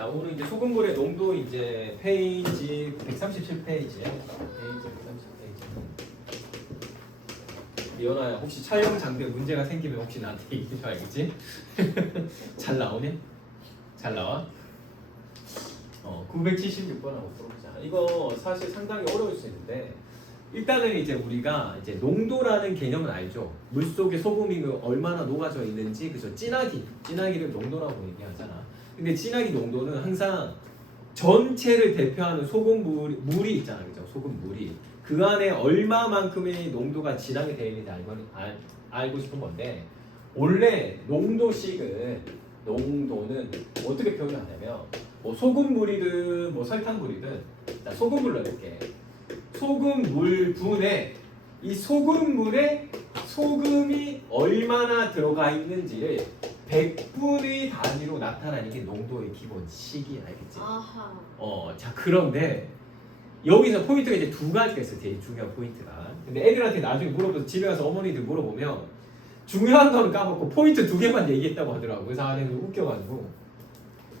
자, 오늘 이제 소금물의 농도 이제 페이지 137페이지에 페이지 137페이지. 이현아야, 혹시 촬영 장비에 문제가 생기면 혹시 나한테 얘기해 줘야겠지? 잘 나오네? 잘 나와? 976번 하고 풀어보자. 이거 사실 상당히 어려울 수 있는데 일단은 이제 우리가 이제 농도라는 개념은 알죠. 물 속에 소금이 얼마나 녹아져 있는지, 그죠? 진하기를 농도라고 얘기하잖아. 근데 진하기 농도는 항상 전체를 대표하는 물이 있잖아, 그죠? 소금물이 그 안에 얼마만큼의 농도가 진하게 되어 있는지 알고 싶은 건데, 원래 농도는 어떻게 표현하냐면 뭐 소금물이든 뭐 설탕물이든, 자, 소금물로 이렇게 소금물 분에 이 소금물에 소금이 얼마나 들어가 있는지를 100분의 단위로 나타나는 게 농도의 기본 식이, 알겠지? 아하. 자, 그런데 여기서 포인트가 이제 두 가지가 있어요. 되게 중요한 포인트가. 근데 애들한테 나중에 물어보서 집에 가서 어머니들 물어보면 중요한 거는 까먹고 포인트 두 개만 얘기했다고 하더라고요. 그래서 안에서 웃겨가지고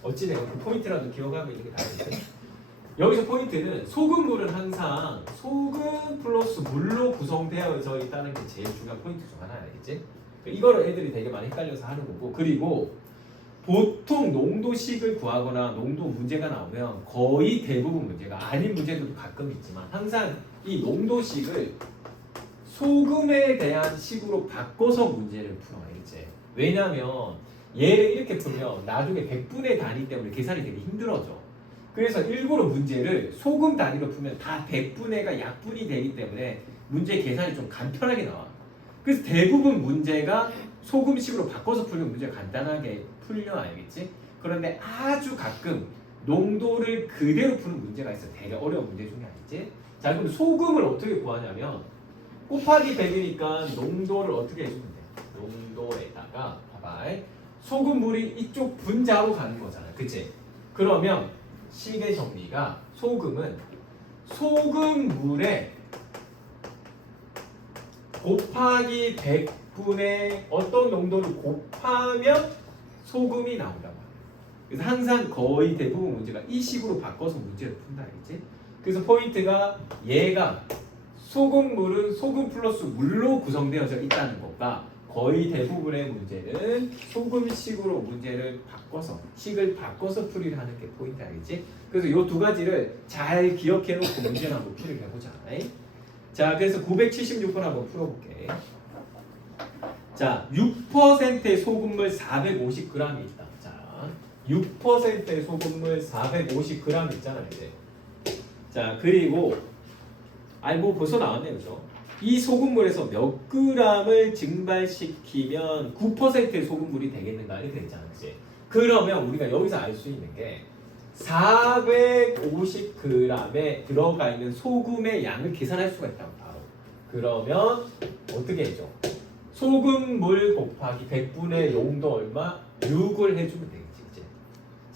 어찌 내가 그 포인트라도 기억하고 있는 게 다르지. 여기서 포인트는 소금물은 항상 소금 플러스 물로 구성되어져 있다는 게 제일 중요한 포인트 중 하나야, 알겠지? 이거를 애들이 되게 많이 헷갈려서 하는 거고, 그리고 보통 농도식을 구하거나 농도 문제가 나오면 거의 대부분 문제가 아닌 문제들도 가끔 있지만 항상 이 농도식을 소금에 대한 식으로 바꿔서 문제를 풀어, 알겠지? 왜냐면 얘를 이렇게 풀면 나중에 100분의 단위 때문에 계산이 되게 힘들어져. 그래서 일부러 문제를 소금 단위로 풀면 다 100분의가 약분이 되기 때문에 문제 계산이 좀 간편하게 나와. 그래서 대부분 문제가 소금식으로 바꿔서 풀면 문제가 간단하게 풀려, 알겠지? 그런데 아주 가끔 농도를 그대로 푸는 문제가 있어. 되게 어려운 문제 중에 알겠지? 자, 그럼 소금을 어떻게 구하냐면 곱하기 100이니까 농도를 어떻게 해주면 돼? 농도에다가 봐봐, 소금물이 이쪽 분자로 가는 거잖아, 그치? 그러면 식의 정리가 소금은 소금물에 곱하기 100분의 어떤 농도를 곱하면 소금이 나온다고 합니다. 그래서 항상 거의 대부분 문제가 이 식으로 바꿔서 문제를 푼다, 알겠지? 그래서 포인트가 얘가 소금물은 소금 플러스 물로 구성되어져 있다는 것과 거의 대부분의 문제는 소금식으로 문제를 바꿔서 식을 바꿔서 풀이를 하는 게 포인트, 알겠지? 그래서 이 두 가지를 잘 기억해 놓고 문제를 한번 풀이를 해보자. 자, 그래서 976번 한번 풀어볼게. 자, 6%의 소금물 450g이 있다. 자, 6%의 소금물 450g 있잖아요, 이제. 자, 그리고 뭐 벌써 나왔네, 그죠? 이 소금물에서 몇 g을 증발시키면 9%의 소금물이 되겠는가 이렇게 됐잖아, 그치? 그러면 우리가 여기서 알 수 있는 게 450g에 들어가 있는 소금의 양을 계산할 수가 있다고, 바로. 그러면 어떻게 해줘? 소금물 곱하기 100분의 농도 얼마? 6을 해주면 되겠지, 그치?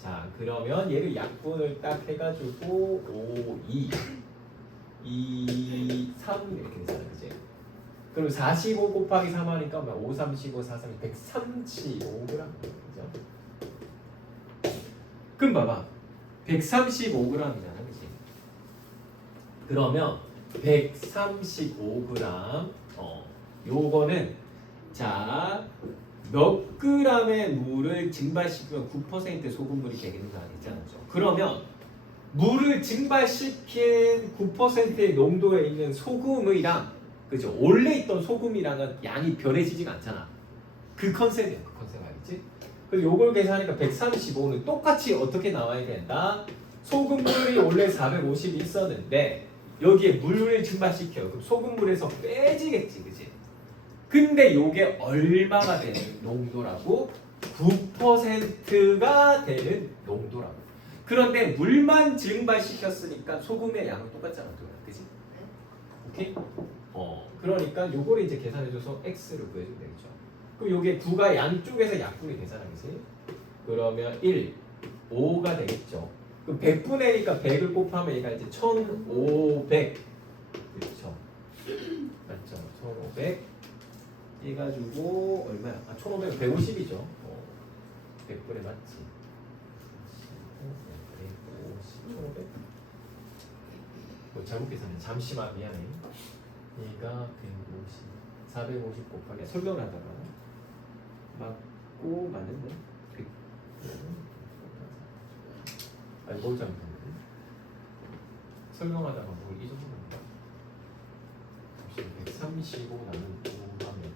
자, 그러면 얘를 약분을 딱 해가지고 5, 2 3 이렇게 되잖아, 그치? 그럼 45 곱하기 3 하니까 5, 3, 15, 4, 3, 135g, 그죠? 그럼 봐봐, 135g이잖아, 그치? 그러면 135g, 요거는 자, 몇 g의 물을 증발시키면 9%의 소금물이 되겠는가 했잖아, 그러면 물을 증발시킨 9%의 농도에 있는 소금이랑, 그죠? 원래 있던 소금이랑은 양이 변해지지가 않잖아. 그 컨셉이야, 그 컨셉, 알겠지? 그래서 요걸 계산하니까 135는 똑같이 어떻게 나와야 된다? 소금물이 원래 450이 있었는데 여기에 물을 증발시켜요. 그럼 소금물에서 빼지겠지, 그지? 근데 요게 얼마가 되는 농도라고? 9%가 되는 농도라고. 그런데 물만 증발시켰으니까 소금의 양은 똑같잖아, 그지? 오케이? 그러니까 요거를 이제 계산해줘서 x를 구해주면 되겠죠. 그럼 요게 9가 양쪽에서 약분이 되잖아, 그지? 그러면 1, 5가 되겠죠. 그럼 100분의 1이니까 100을 곱하면 얘가 이제 1500, 그렇죠? 맞죠? 1500 해가지고 얼마야? 1500은 150이죠. 100분의 맞지? 잘못 계산해. 잠시만 미안해. 얘가 150 450 곱하기 설명을 하다가 맞고 맞는데 아니 뭘 잘못했는데 설명하다가 뭘 잊어버렸나? 135 나누고 하면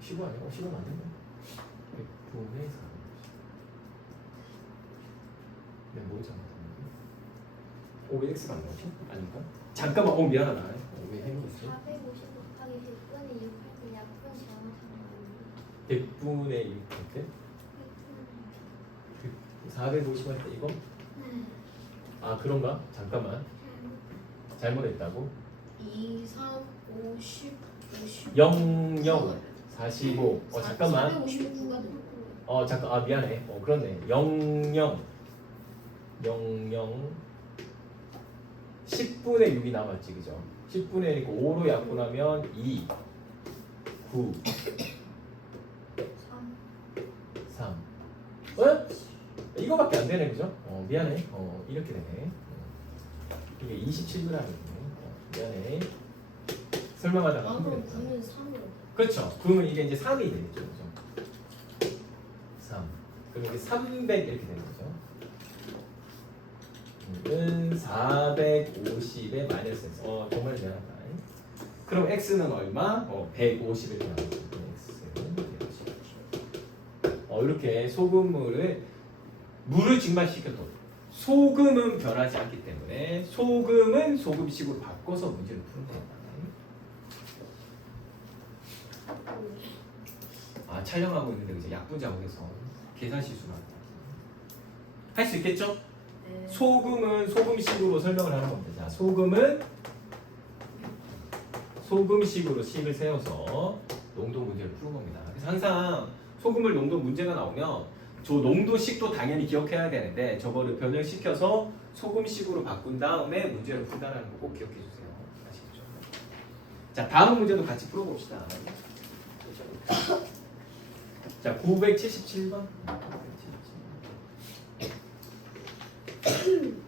15 아니야? 15 맞는데? 100분의 4 내가 뭘 잘못했는데? 왜 x가 안 나오지? 아닌가? 잠깐만 미안하다. 왜 행복했어? 450 곱하기 100분의 6 할 때 약분 잘못한 100분의 6 할 때? 450 할 때 이거? 네. 아 그런가? 잠깐만 잘못했다고? 2, 3, 50, 50 0, 0, 45 잠깐만 459가 되는 잠깐 미안해 그렇네 0, 0 0, 0 10분의 6이 남았지 그죠? 10분의 1이니까 5로 약분하면 2 9 3 어? 이거밖에 안 되네 그죠? 미안해 이렇게 되네 이게 27g이네 미안해 설명하다가 아 그럼 흥분했다 9는 3으로 그렇죠 그러면 이게 이제 3이 되겠죠 그죠? 3 그럼 이게 300 이렇게 되는 거죠 은 450에 마이너스 x 정말 미안하다 그럼 x는 얼마? 150을 나와요 x는 150 이렇게 물을 증발시켜도 소금은 변하지 않기 때문에 소금은 소금식으로 바꿔서 문제를 푸는 겁니다. 촬영하고 있는데 이제 약분 작업에서 계산 실수가 할 수 있겠죠? 네. 소금은 소금식으로 설명을 하는 겁니다. 자, 소금은 소금식으로 식을 세워서 농도 문제를 푸는 겁니다. 그래서 항상 소금물 농도 문제가 나오면 저 농도식도 당연히 기억해야 되는데 저거를 변형시켜서 소금식으로 바꾼 다음에 문제를 푼다는 거 꼭 기억해 주세요. 아시겠죠? 자, 다음 문제도 같이 풀어봅시다. 자, 977번.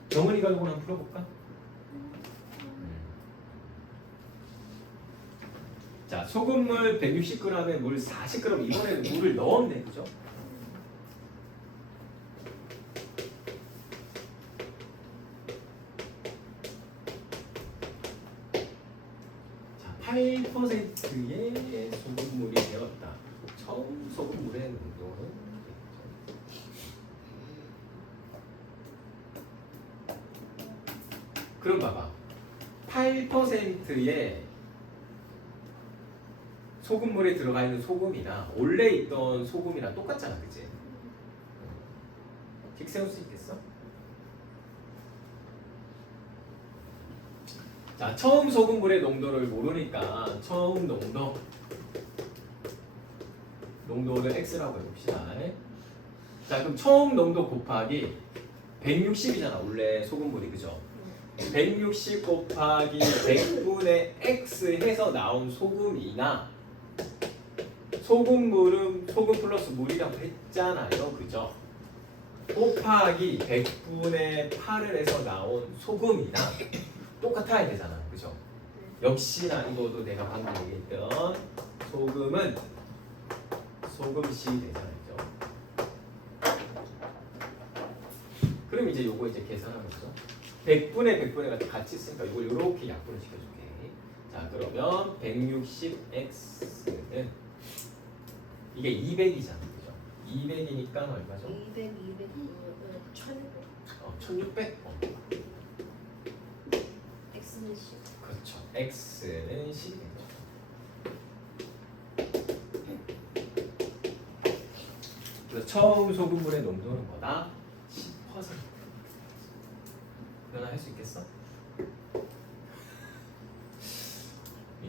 정은이가 이거 한번 풀어볼까? 자, 소금물 160g에 물 40g 이번에 물을 넣으면 돼, 그죠? 자, 8%의 소금물이 되었다. 처음 소금물의 농도는 그럼 봐봐. 8%의 소금물에 들어가 있는 소금이나 원래 있던 소금이랑 똑같잖아, 그치? 식 세울 수 있겠어? 자, 처음 소금물의 농도를 모르니까 처음 농도를 x라고 해봅시다. 자, 그럼 처음 농도 곱하기 160이잖아, 원래 소금물이, 그죠? 160 곱하기 100분의 x 해서 나온 소금이나 소금물은 소금 플러스 물이라고 했잖아요, 그죠? 곱하기 100분의 8을 해서 나온 소금이나 똑같아야 되잖아, 그죠? 역시나 이거도 내가 방금 얘기했던 소금은 소금씨 되잖아요. 그럼 이제 요거 이제 계산하는 거죠. 100분의 같이 있으니까 이걸 이렇게 약분을 시켜줄게. 자, 그러면 160x는 이게 200이잖아, 그죠? 200이니까 얼마죠? 200, 200, 1600 1600? X는 10 그렇죠. x는 10이겠죠. 그래서 처음 소금물의 농도는 뭐다? 10%. 변화할 수 있겠어?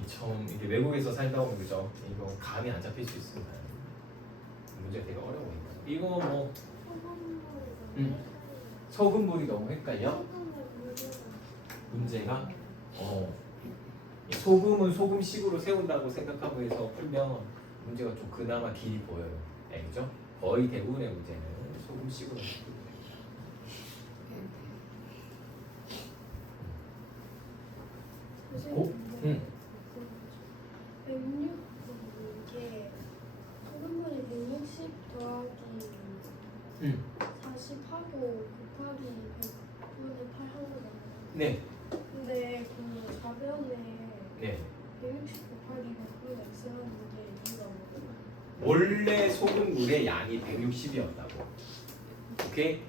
처음 이게 외국에서 살다 보면 그죠? 이거 감이 안 잡힐 수 있습니다. 문제가 되게 어려워요. 이거 뭐 소금물이 너무 헷갈려? 문제가 이 소금은 소금식으로 세운다고 생각하고 해서 풀면 문제가 좀 그나마 길이 보여요. 알죠? 거의 대부분의 문제는 소금식으로. 40하고 곱하기 100분의 8 한 거잖아요. 네. 근데 그 4변에 네. 160 곱하기 100분의 x 하는 게 이유가 뭐예요? 원래 소금물의 양이 160이었다고. 오케이?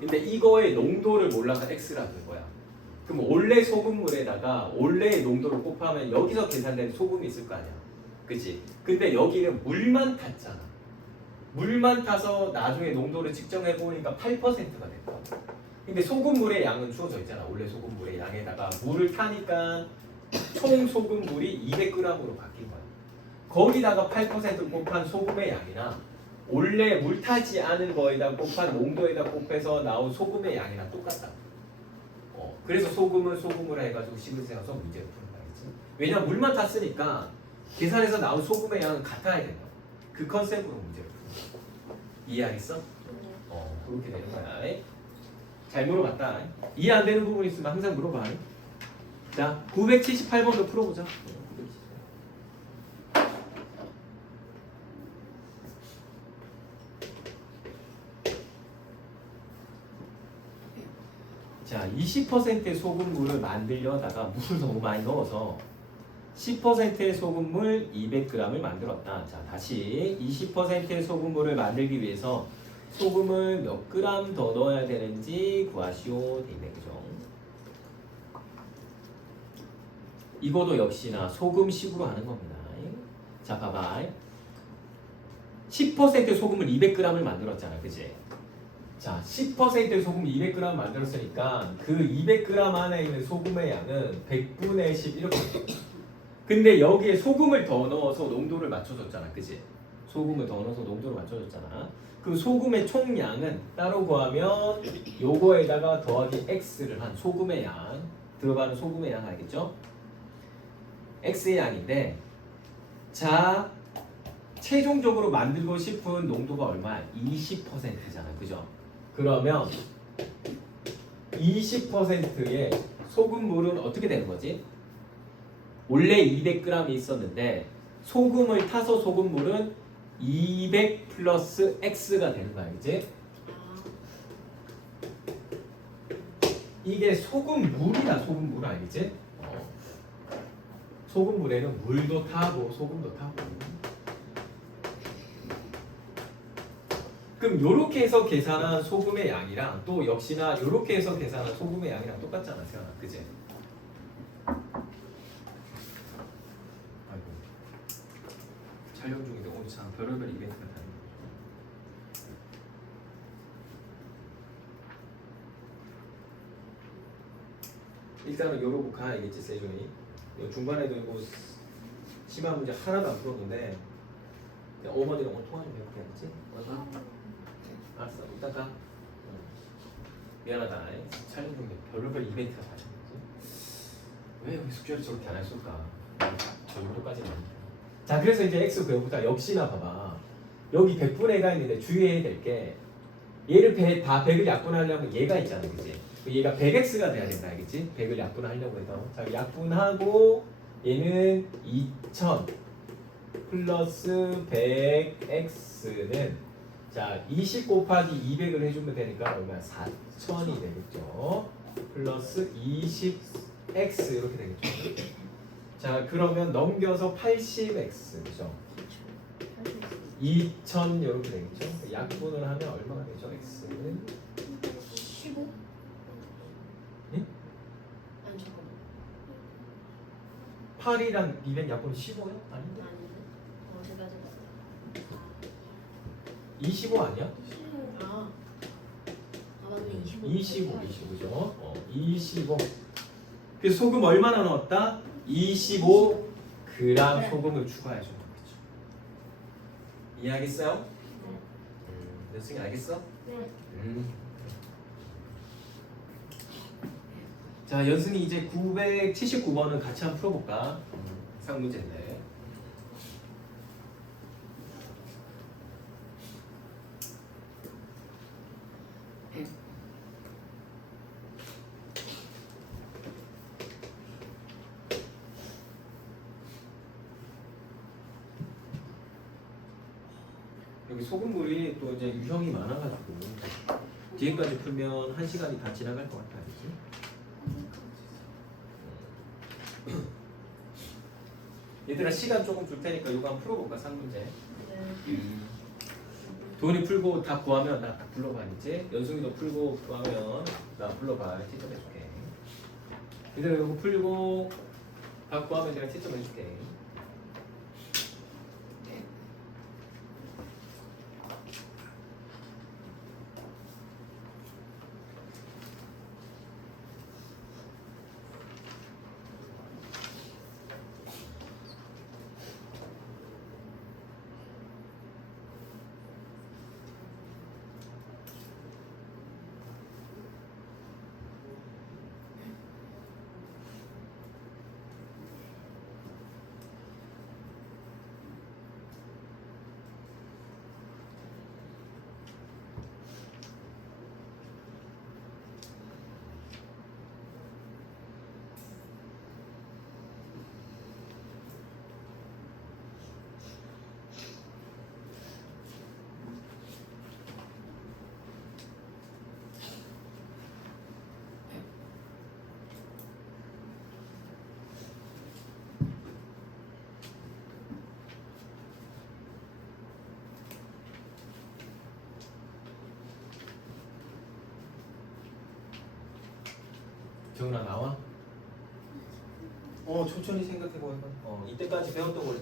근데 이거의 농도를 몰라서 x라는 거야. 그럼 원래 소금물에다가 원래의 농도를 곱하면 여기서 계산된 소금이 있을 거 아니야. 그치? 근데 여기는 물만 탔잖아. 물만 타서 나중에 농도를 측정해 보니까 8%가 됐다. 근데 소금물의 양은 주어져 있잖아. 원래 소금물의 양에다가 물을 타니까 총 소금물이 200g으로 바뀐 거야. 거기다가 8% 곱한 소금의 양이나 원래 물 타지 않은 거에다 곱한 농도에다 곱해서 나온 소금의 양이랑 똑같다. 그래서 소금은 소금으로 해가지고 식을 세워서 문제를 푸는 거겠지. 왜냐면 물만 탔으니까 계산해서 나온 소금의 양은 같아야 된다. 그 컨셉으로 문제를 푸는 거야. 이해하겠어? 그렇게 되는 거야. 잘 물어봤다. 이해 안 되는 부분 있으면 항상 물어봐. 자, 978번도 풀어보자. 자, 20%의 소금물을 만들려다가 물을 너무 많이 넣어서 10%의 소금물 200g을 만들었다. 자, 다시 20%의 소금물을 만들기 위해서 소금을 몇 그램 더 넣어야 되는지 구하시오. 돼 있네, 그죠? 이거도 역시나 소금식으로 하는 겁니다. 자, 봐봐. 10%의 소금을 200g을 만들었잖아, 그지? 자, 10%의 소금 200g 만들었으니까 그 200g 안에 있는 소금의 양은 100분의 10 이렇게 돼. 근데 여기에 소금을 더 넣어서 농도를 맞춰줬잖아, 그지? 소금을 더 넣어서 농도를 맞춰줬잖아. 그 소금의 총량은 따로 구하면 요거에다가 더하기 x를 한 소금의 양, 들어가는 소금의 양 알겠죠? x의 양인데, 자, 최종적으로 만들고 싶은 농도가 얼마야? 20%잖아, 그죠? 그러면 20%의 소금물은 어떻게 되는 거지? 원래 200g이 있었는데 소금을 타서 소금물은 200 플러스 x가 되는 거야, 그치? 이게 소금물이야, 소금물 알겠지? 소금물에는 물도 타고 소금도 타고. 그럼 요렇게 해서 계산한 소금의 양이랑 또 역시나 요렇게 해서 계산한 소금의 양이랑 똑같잖아, 세연아, 그치? 아이고, 촬영 중인데 오늘 참 별의별 이벤트가 다 있네. 일단은 요러고 가 알겠지, 세준이? 중간에도 이거 심한 문제 하나도 안 풀었는데 어머니랑 오늘 통화 좀 해볼게, 알겠지? 알았어, 이따 가. 미안하다. 촬영 중에 별의별 이벤트가 다 있는지. 왜 여기 숙제를 저렇게 안 했을까? 저 정도까지는 아니야. 자, 그래서 이제 x 배우보다 역시나 봐봐. 여기 100분의 1가 있는데 주의해야 될 게 얘를 다 100을 약분하려면 얘가 있잖아, 그치? 얘가 100x가 돼야 된다, 알겠지? 100을 약분하려고 해서. 자, 약분하고 얘는 2000 플러스 100x는 자, 20 곱하기 200을 해주면 되니까 얼마야? 4000이 되겠죠. 플러스 20x 이렇게 되겠죠. 자, 그러면 넘겨서 80x 그죠? 2000 이렇게 되겠죠. 약분을 하면 얼마가 되죠? x는 15? 예? 아니 잠깐만. 8이랑 200 약분 15요? 아닌데? 아닌데? 제가 25 아니야? 아 맞네 25. 25죠. 25. 그래서 소금 얼마나 넣었다? 25g 네. 소금을 추가해 준 거겠죠. 이해하겠어요? 연승이 알겠어? 네. 자, 연승이 이제 979번은 같이 한번 풀어볼까? 상 문제인데. 여기 여기 소금물이 또 이제 유형이 많아가지고 뒤에까지 풀면 1시간이 다 지나갈 것 같아, 그지? 얘들아 시간 조금 줄 테니까 이거 한번 풀어볼까, 3문제. 네. 도훈이 풀고 다 구하면 나 딱 불러봐 이제. 연승이도 풀고 구하면 나 불러봐. 티점 해줄게. 얘들아 이거 풀고 다 구하면 내가 티점 해줄게. 정은아 나와? 천천히 생각해보고 해봐. 이때까지 배웠던 걸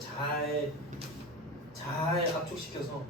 잘 압축시켜서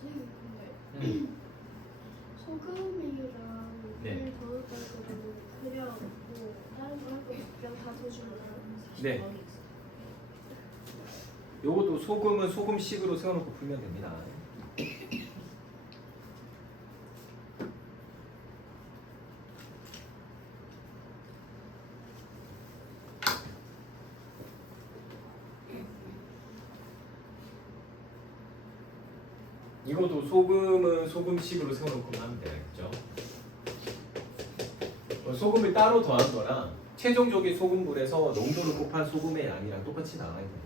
근데 소금이랑 네. 물 더울 때도 그냥 뭐 다른 거 할 거 그냥 다 더주면 네. 요것도 소금은 소금식으로 세워놓고 풀면 됩니다. 이것도 소금은 소금식으로 세워놓고 하면 되겠죠. 소금을 따로 더한 거랑 최종적인 소금물에서 농도를 곱한 소금의 양이랑 똑같이 나와야 됩니다.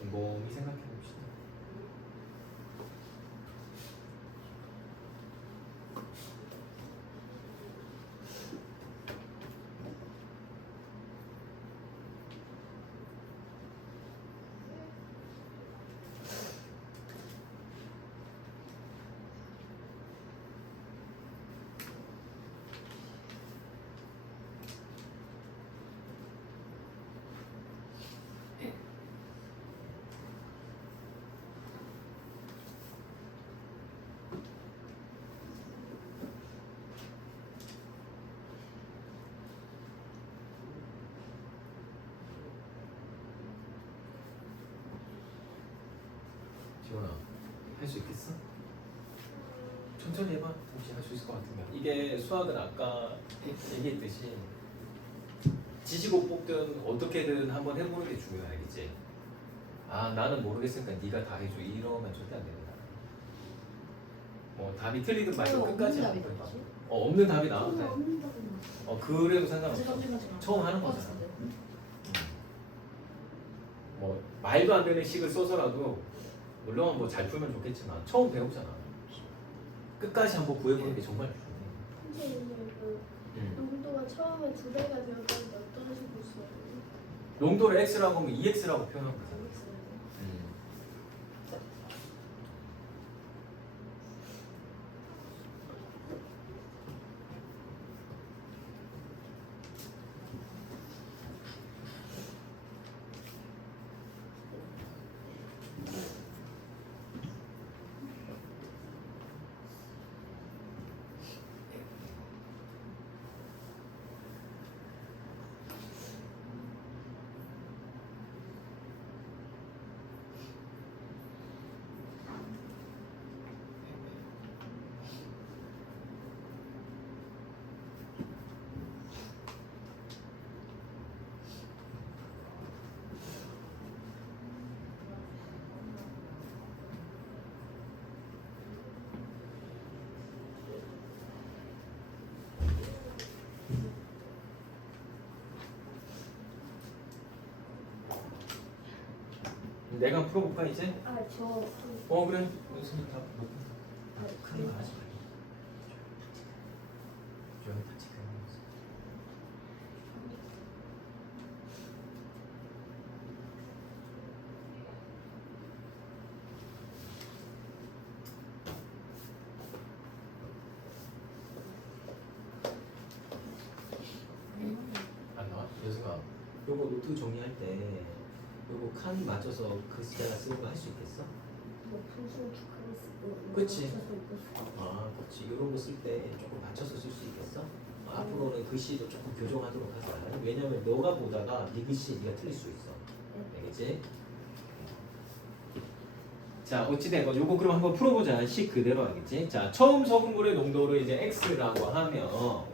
곰곰이 생각해 봅시다. 지원아, 할 수 있겠어? 천천히 해봐. 혹시 할 수 있을 것 같으면. 이게 수학은 아까 얘기했듯이 지지고 뽑든 어떻게든 한번 해보는 게 중요해, 알겠지? 아, 나는 모르겠으니까 네가 다 해줘. 이러면 절대 안 됩니다. 뭐 답이 틀리든 말든 끝까지 답이 하는 거야. 뭐지? 없는 답이 나와도 돼. 없는다고 그래도 상관없어. 아직까지는 처음 하는 거잖아. 뭐 말도 안 되는 식을 써서라도 물론 뭐 잘 풀면 좋겠지만 처음 배우잖아. 끝까지 한번 구해보는 게 정말 중요해. 선생님은 그 농도가 처음에 2배가 되었다는데 어떤 식으로 써요? 농도를 x라고 하면 2x라고 표현하는 거잖아. 내가 풀어볼까 이제? 아저 그래. 무슨 다 크게 말하지 말고. 조용히 다 체크해보면서. 안 나와? 여수가 요거 노트 정리할 때 요거 칸 맞춰서 글씨다가 쓰는 거 할 수 있겠어? 뭐 분수 축하를 쓰고 그치. 맞춰서 입고 싶어. 아, 그렇지. 이런 거 쓸 때 조금 맞춰서 쓸 수 있겠어? 앞으로는 글씨도 조금 교정하도록 하자. 왜냐면 너가 보다가 네 글씨 네가 틀릴 수 있어. 알겠지? 자, 어찌되건 요거 그럼 한번 풀어보자. 식 그대로 알겠지? 자, 처음 소금물의 농도를 이제 X라고 하면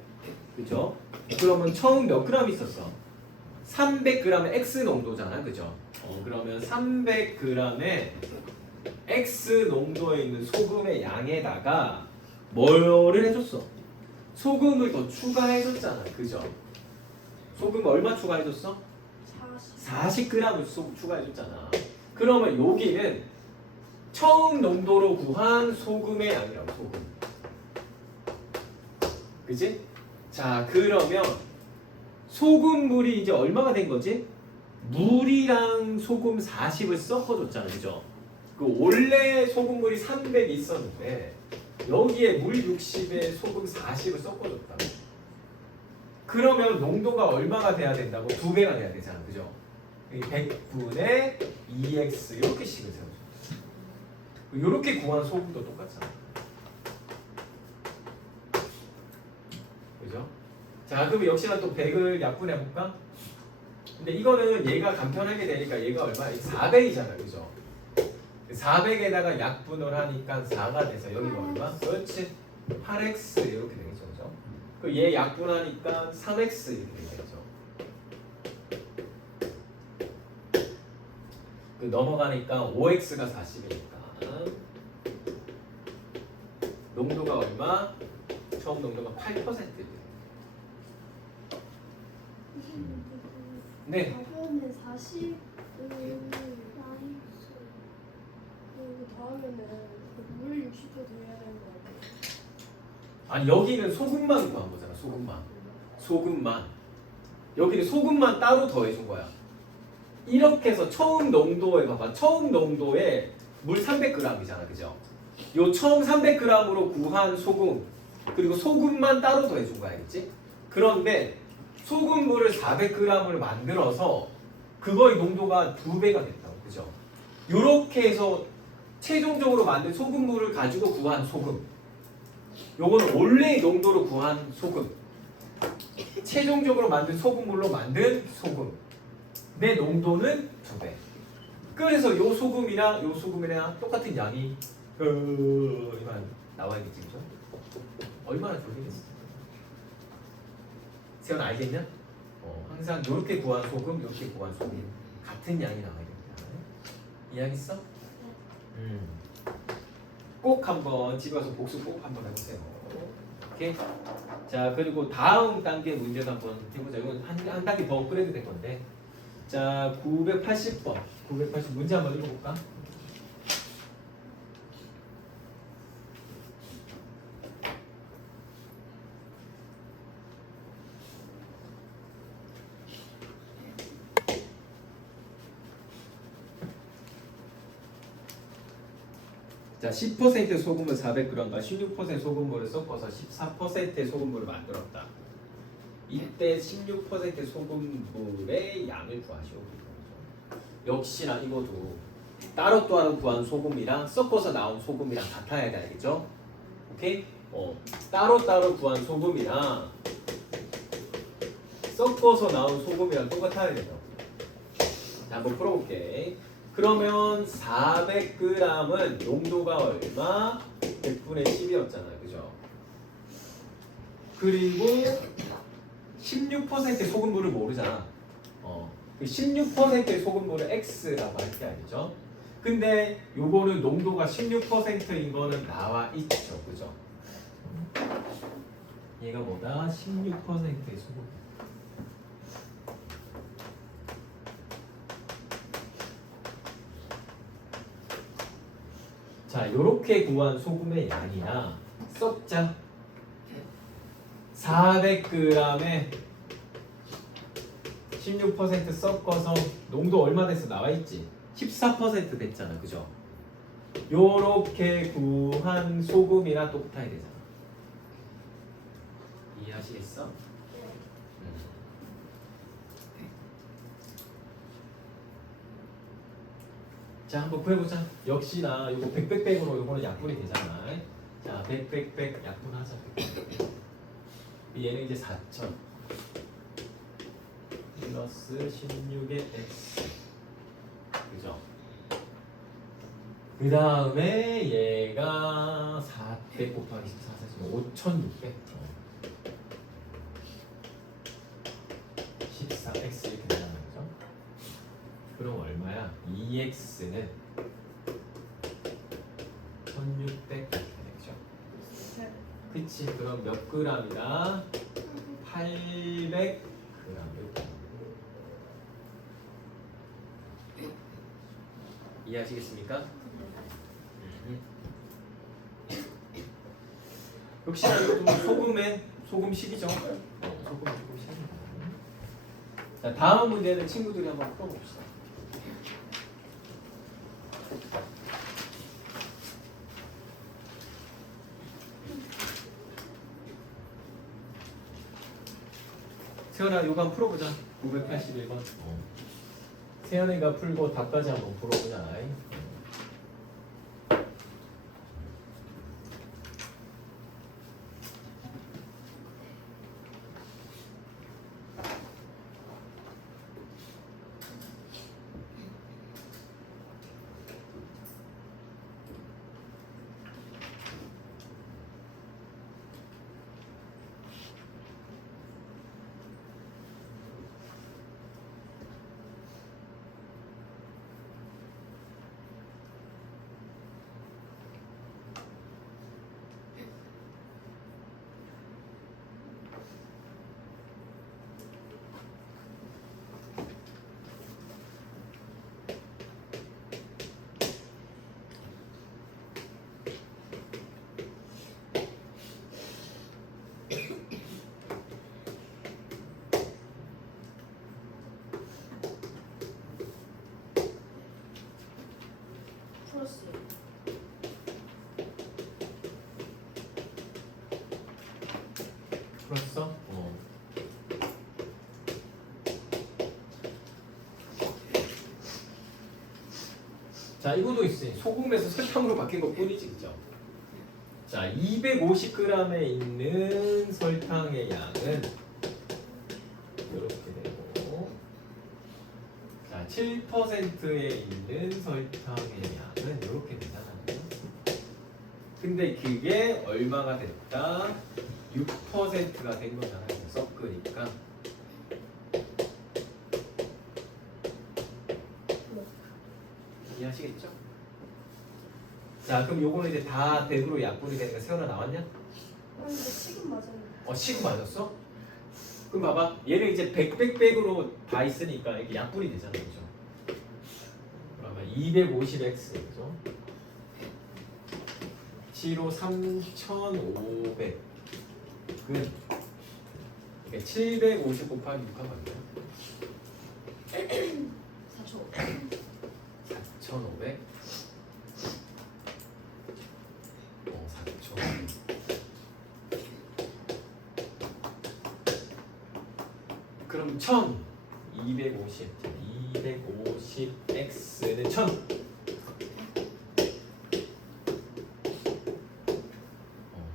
그죠? 그러면 처음 몇 그램 있었어? 300g의 X 농도잖아. 그죠? 그러면 300g의 X 농도에 있는 소금의 양에다가 뭐를 해줬어? 소금을 더 추가해줬잖아. 그죠? 소금 얼마 추가해줬어? 40g을 추가해줬잖아. 그러면 여기는 처음 농도로 구한 소금의 양이라고. 소금. 그지? 자, 그러면 소금물이 이제 얼마가 된 거지? 물이랑 소금 40을 섞어줬잖아. 그죠? 그 원래 소금물이 300 있었는데 여기에 물 60에 소금 40을 섞어줬다. 그러면 농도가 얼마가 돼야 된다고? 2배가 돼야 되잖아. 그죠? 100분의 2x 이렇게 식을 세워줘. 이렇게 구한 소금도 똑같잖아. 그죠? 자, 그럼 역시나 또 100을 약분해볼까? 근데 이거는 얘가 간편하게 되니까 얘가 얼마야? 400이잖아. 그죠? 400에다가 약분을 하니까 4가 돼서 여기가 얼마? 그렇지. 8x 이렇게 되겠죠. 그죠? 그 얘 약분하니까 3x 이렇게 되겠죠. 그 넘어가니까 5x가 40이니까 농도가 얼마? 처음 농도가 8%. 네. 가면은 40 더하면은 물 60도 돼야 되는 거 아니야? 아니 여기는 소금만 구한 거잖아. 소금만. 여기는 소금만 따로 더해준 거야. 이렇게 해서 처음 농도에 봐봐. 처음 농도에 물 300g이잖아. 그죠? 요 처음 300g으로 구한 소금 그리고 소금만 따로 더해준 거야. 알겠지? 그런데 소금물을 400g을 만들어서 그거의 농도가 2배가 됐다고. 그죠? 요렇게 해서 최종적으로 만든 소금물을 가지고 구한 소금. 요거는 원래의 농도로 구한 소금. 최종적으로 만든 소금물로 만든 소금. 내 농도는 2배. 그래서 요 소금이랑 요 소금이랑 똑같은 양이 이만 나와야겠지. 그죠? 얼마나 좋겠어. 세연 알겠냐? 항상 요렇게 구한 소금, 요렇게 구한 소금 같은 양이 나와야 됩니다. 이해하겠어? 꼭 한번 집에 가서 복습 꼭 한번 해보세요. 오케이? 자, 그리고 다음 단계 문제도 한번 해보자. 이건 한 단계 더 업그레이드 된 건데. 자, 980번. 980 문제 한번 읽어볼까? 자, 10% 소금을 400g과 16% 소금물을 섞어서 14%의 소금물을 만들었다. 이때 16% 소금물의 양을 구하시오. 역시나 이것도 따로따로 구한 소금이랑 섞어서 나온 소금이랑 같아야 돼. 알겠죠? 오케이? 따로따로 구한 소금이랑 섞어서 나온 소금이랑 똑같아야 된다고. 자, 한번 풀어볼게. 그러면 400g은 농도가 얼마? 100분의 10이었잖아. 그죠? 그리고 16%의 소금물을 모르잖아. 그 16%의 소금물을 X라고 할게 알겠죠? 근데 요거는 농도가 16%인 거는 나와 있죠. 그죠? 얘가 뭐다? 16%의 소금. 자, 요렇게 구한 소금의 양이야. 섞자. 400g에 16% 섞어서 농도 얼마 됐어? 나와 있지? 14% 됐잖아. 그죠? 요렇게 구한 소금이랑 똑같아야 되잖아. 이해하시겠어? 자, 한번 구해보자. 역시나 요거 100으로 요거는 약분이 되잖아. 자, 100 약분하자. 100. 얘는 이제 4,000 플러스 16의 x. 그죠? 그 다음에 얘가 400 곱하기 14, 5600. 14x 이렇게 되잖아. 그죠? 그럼 얼마야? 2x는 1600 이렇게 되죠. 그치? 그럼 몇 g이다? 800g. 이해하시겠습니까? 역시나 이것도 소금식이죠. 소금식입니다. 자, 다음 문제는 친구들이 한번 풀어봅시다. 세연아, 이거 한번 풀어보자. 981번. 세연이가 풀고 답까지 한번 풀어보자. 풀었어요. 풀었어? 자, 이것도 있으니 소금에서 설탕으로 바뀐 것 뿐이지, 그죠? 자, 250g에 있는 설탕의 양은 이렇게 되고, 자, 7%에 있는 설탕의 양은 이렇게 되잖아요. 근데 그게 얼마가 됐다? 6%가 된 거잖아요. 섞으니까. 이해하시겠죠? 자, 그럼 요거는 이제 다 100으로 약분이 되니까 세연아 나왔냐? 근데 지금 맞아요. 시금 맞았어? 그럼 봐봐. 얘는 이제 100으로 다 있으니까 이게 약분이 되잖아. 그죠? 그러면 250x. 그죠? 7호 3500. 은 이게 750 곱하기 6 하면 안 돼요? 4초. 4500. 4,000. 그럼 1250. 250x는 1000.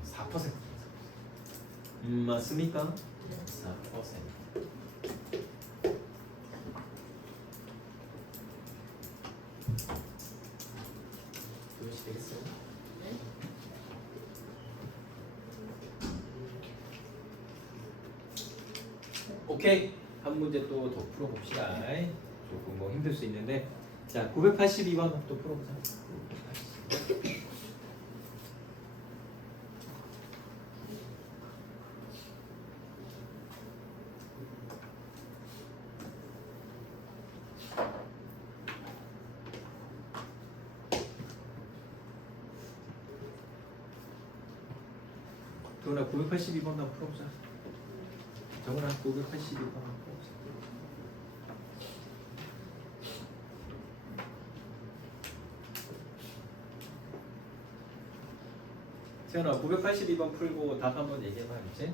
4%. 맞습니까? 4%. 도시 되겠어요? 네? 오케이. 한 문제 또 더 풀어봅시다. 조금 뭐 힘들 수 있는데. 자, 982번 또 풀어보자. 982. 정훈아 982번 한번 풀어보자. 정훈아 982번 한번 풀어보자. 세연아 982번 풀고 답 한번 얘기해봐. 알지?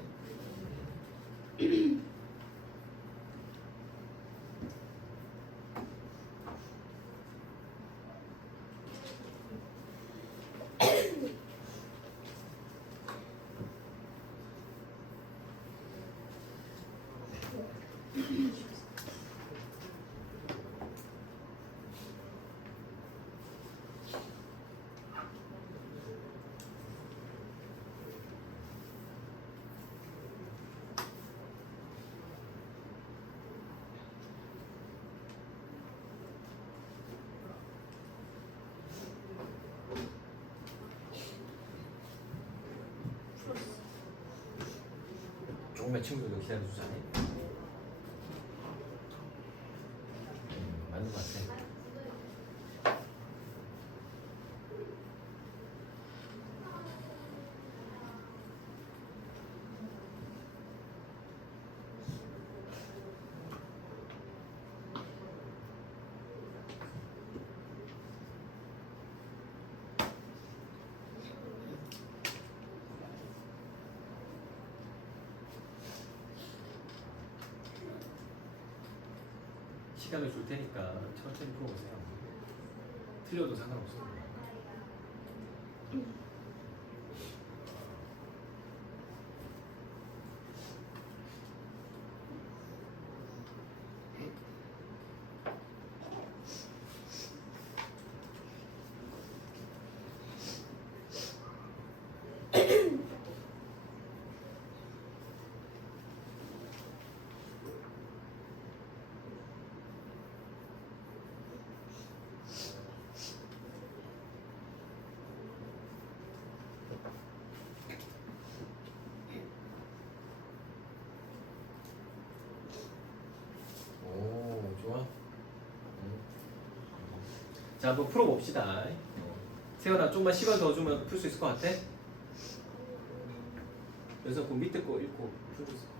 풀었어. 조금만 친구들도 기다려주자. 맞는 것 같아. 시간을 줄 테니까 천천히 풀어보세요. 틀려도 상관없어요. 오, 좋아. 자, 한번 풀어봅시다. 세연아, 좀만 시간 더 주면 풀 수 있을 것 같아? 그래서 그 밑에 거 읽고 풀고 있어.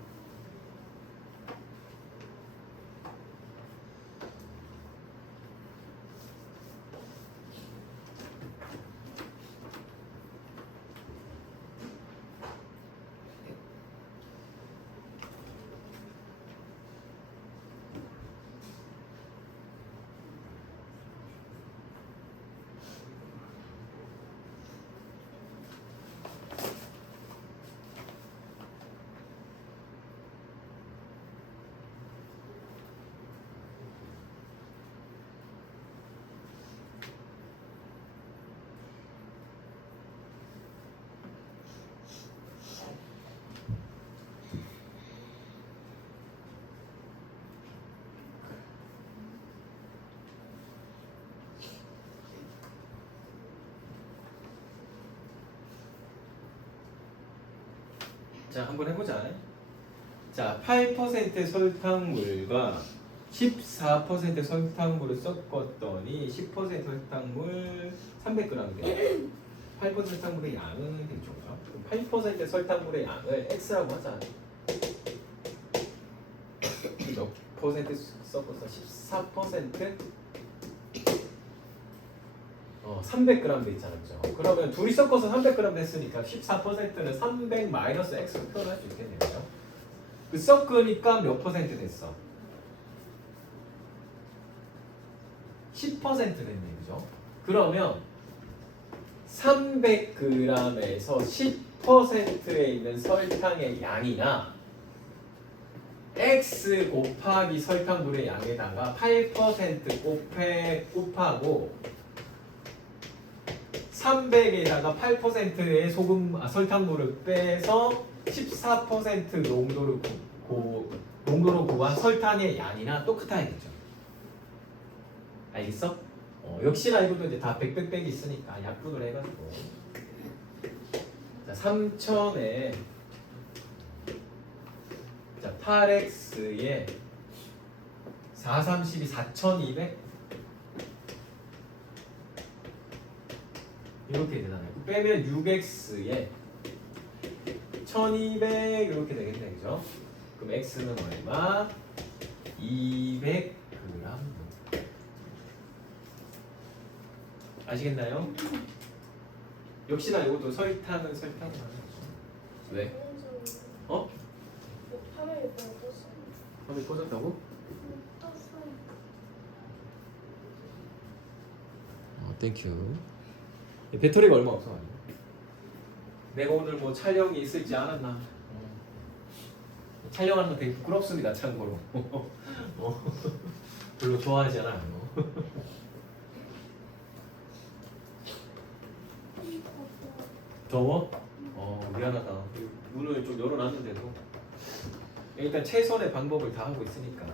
자, 한번 해보자. 자, 8% 설탕물과 14% 설탕물을 섞었더니 10% 설탕물 300g 돼. 8% 설탕물의 양은 되죠. 그럼 8% 설탕물의 양을 X라고 하자. 몇 퍼센트 섞어서 14% 300g 돼 있잖아. 그죠? 그러면 둘이 섞어서 300g 됐으니까 14%는 300 마이너스 X로 표현할 수 있겠네요. 그 섞으니까 몇 퍼센트 됐어? 10% 됐네. 그죠? 그러면 300g에서 10%에 있는 설탕의 양이나 X 곱하기 설탕물의 양에다가 8% 곱하고 300에다가 8%의 설탕물을 빼서 14% 농도로 구한 설탕의 양이나 똑같아야겠죠. 알겠어? 역시나 이것도 이제 다 백백백이 있으니까 약분을 해가지고 자, 3000에 자, 8x에 432 4200 이렇게 되잖아요. 빼면 6x에 1200 이렇게 되겠네, 그죠? 그럼 x는 얼마? 200g. 아시겠나요? 역시나 이것도 설탕은 설탕으로 하는 거죠. 왜? 어? 화면이 떴어요. 화면이 꺼졌다고? 떴어요. 땡큐. 배터리가 얼마 없어. 내가 오늘 뭐 촬영이 있을지 알았나? 촬영하는 거 되게 부끄럽습니다, 참고로. 별로 좋아하지 않아요. 더워? 미안하다. 문을 좀 열어놨는데도 일단 최선의 방법을 다 하고 있으니까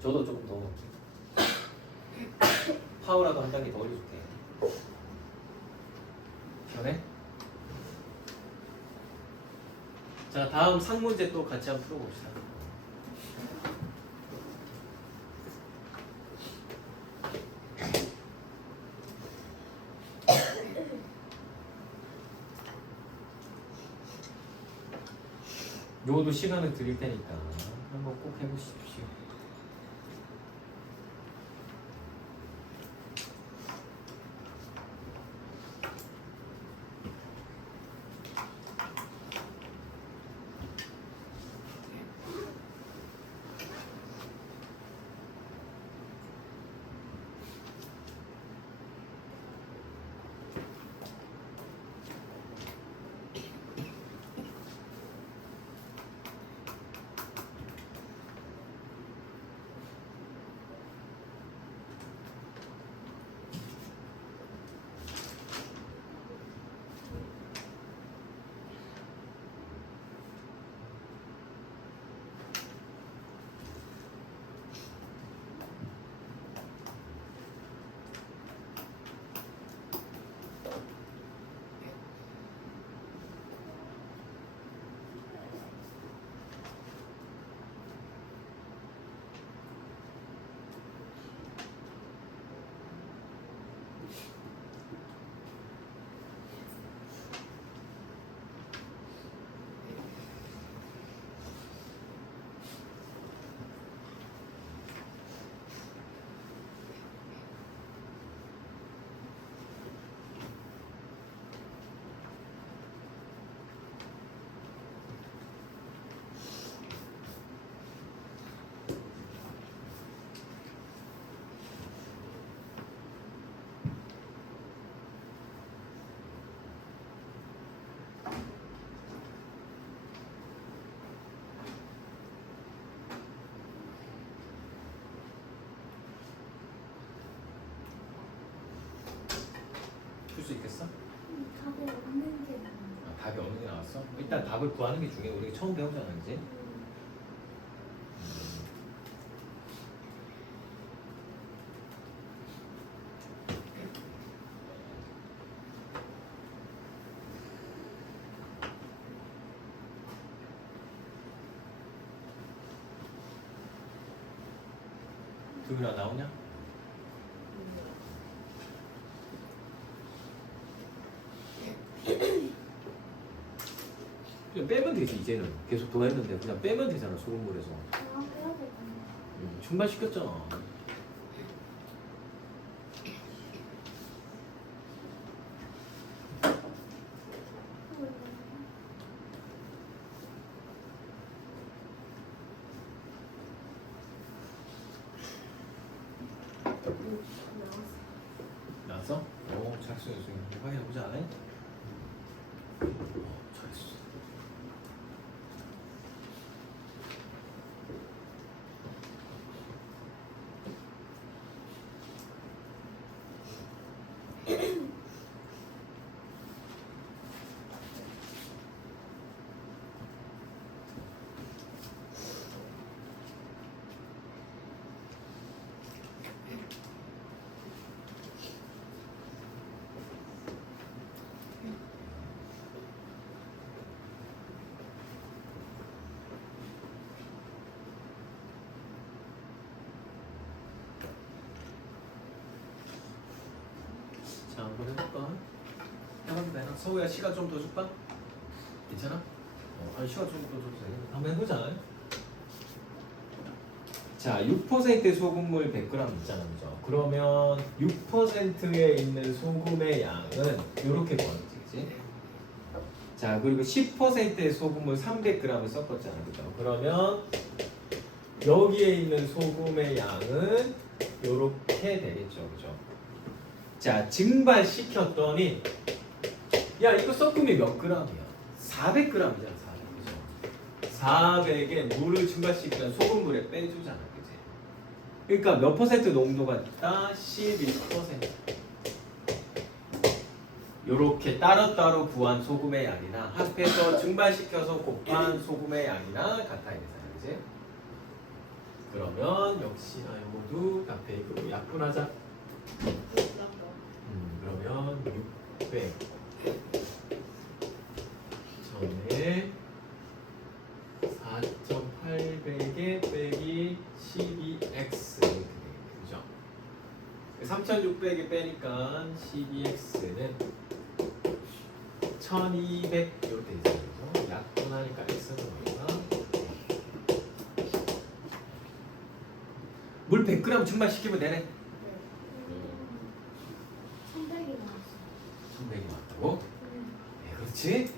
저도 조금 더워. 파워라도 한 단계 더 올려줄게. 시원해? 자, 다음 상문제 또 같이 한번 풀어봅시다. 요것도 시간을 드릴 테니까 한번 꼭 해보십시오. 풀 수 있겠어? 답이 없는 게 나아요. 답이 없는 게 나왔어? 일단 답을 구하는 게 중요해. 우리가 처음 배우잖아, 이제. 두민아 나오냐? 그냥 빼면 되지. 이제는 계속 더 했는데 그냥 빼면 되잖아, 소금물에서. 아, 빼야 되겠네. 충만시켰잖아. 나왔어? 오, 잘했어. 확인해보자. 잘했어. 자, 한번 해볼까? 해봐도 되나? 서우야, 시간 좀 더 줄까? 괜찮아? 아니 시간 좀 더 줘도 돼. 한번 해보자. 자, 6%의 소금물 100g 있잖아, 그죠? 그러면 6%에 있는 소금의 양은 이렇게 구하는 거지, 그치? 자, 그리고 10%의 소금물 300g을 섞었잖아, 그죠? 그러면 여기에 있는 소금의 양은 이렇게 되겠죠, 그죠? 자, 증발시켰더니 야, 이거 섞으면 몇 g이야? 400g이잖아, 400g, 그죠? 400에 물을 증발시키면 소금물에 빼주잖아, 그지? 그러니까 몇 퍼센트 농도가 있다? 11%. 요렇게 따로따로 구한 소금의 양이나 합해서 증발시켜서 곱한 소금의 양이나 같아야 되잖아, 그지? 그러면 역시나 요것도 다 베이크로 약분하자. 그러면 600 전에 4.800에 빼기 12x 이렇게 되겠죠. 3600에 빼니까 12x는 1200 이렇게 되죠. 약분하니까 x는 얼마? 물 100g 증발시키면 되네. 300이 나왔어. 300이 맞다고? 네, 그렇지?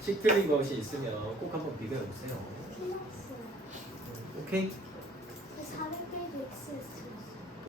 식 틀린 것이 있으면 꼭 한번 비교해 보세요. 피났어. 오케이?